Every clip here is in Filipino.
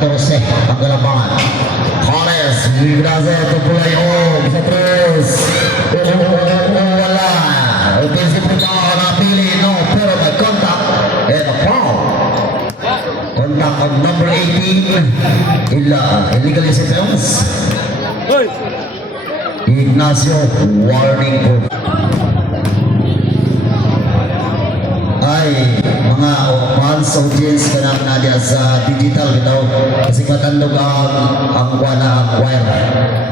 14 ang kalabangan. Juarez, Migraze, Tupulayo, sa 3. Wala. Offensive rebound, napili, no, pero may contact. And a foul. Contact on number 18. Illegal interference. Ignacio, warning po. Ay, mga fans, audience ka naman nadia sa digital bitaw. Kasi matandog ang wire.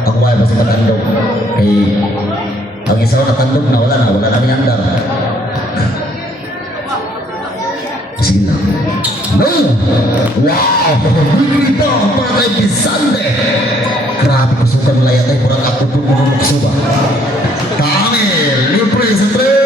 Ang wire kasi matandog. Eh, ang isa ko natandog na wala na niyandar. Sige lang. No! Wow! Bigli pa para kay Bisande. Grabe ko suka nila yatay. Kurang ako po kurang magsuba. Tamil! Libre sa 3!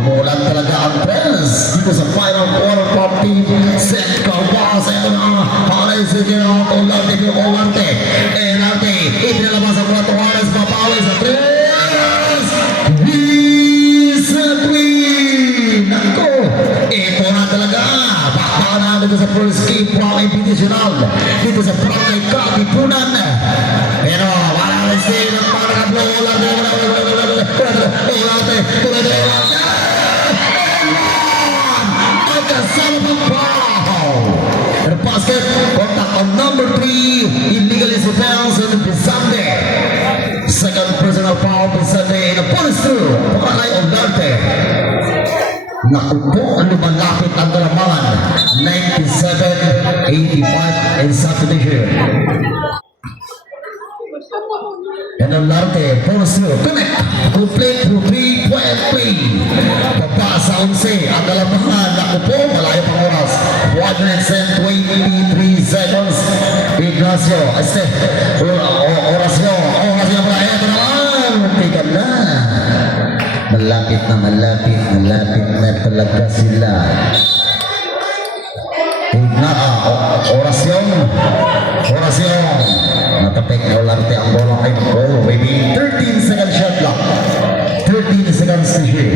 Umulan talaga ang press dito sa final quarter of team set kawas ito na Juarez sige na tulad ni Owante Enarte ipinalabas ang plato Juarez papawi sa press Queen nako ito na talaga bakbaka na dito sa first game Pwakay Bidisonal dito sa Pwakay Katipunan pero wala rin sila ng mga nakablo and the basket contact on number 3 illegal interference on Bisande. Second personal foul Bisande and a bonus through Pwakay Ondarte. Naku po ang lumalapit ang kalamangan 97-85 in substitution. And Ondarte bonus through connect complete through 3-point play. Papa sa 11 ang kalamangan. Naku po malayo pang oras 123 seconds. Ignacio Orasio pala eto naman tigan na malapit na talaga sila. Orasio natapik na Olarte ang bola kay Macoro. Maybe 13 seconds shot lang 13 seconds to shoot.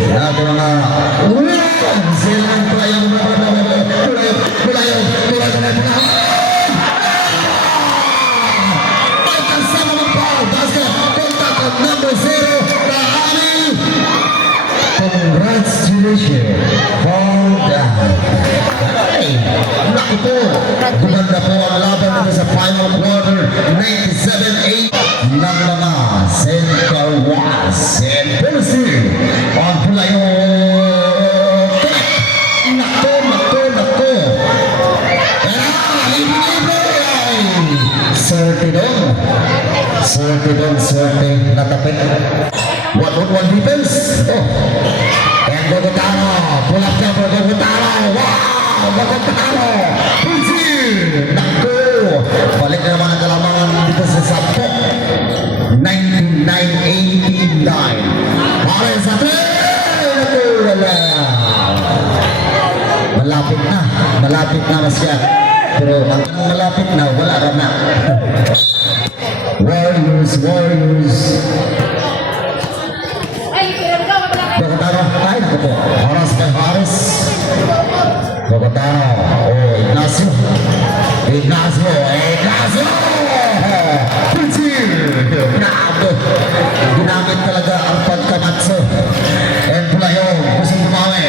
Ayan ito mga silang pulayo pagkasama ng foul basket contact on number 0 Taani. Congratulations fall down. Ay naku po gumanda po ang laban nito sa final quarter 97-8 ng mga Central Was and Policy on Pulayo. Nako Sorte natapit 1-on-1 defense. And Bogotano pull up cover Bogotano. Wow, Bogotano nako balik na naman ang kalamangan dito sa Sampo 99-89 para sa 3. Wala malapit na masya pero ang malapit na wala rana. Warriors Bogotano ay naku po oras kay Harris Bogotano Ignacio bravo ginamit talaga ang pagkamatso and Pulayo kusang bumawi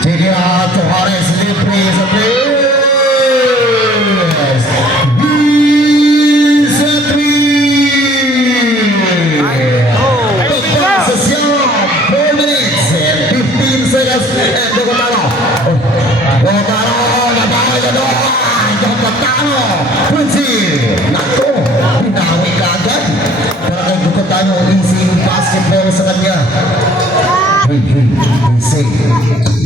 sige na to Harris libre sa place nako binawi ka agad para kay Bogotano easy basketball sa kanya easy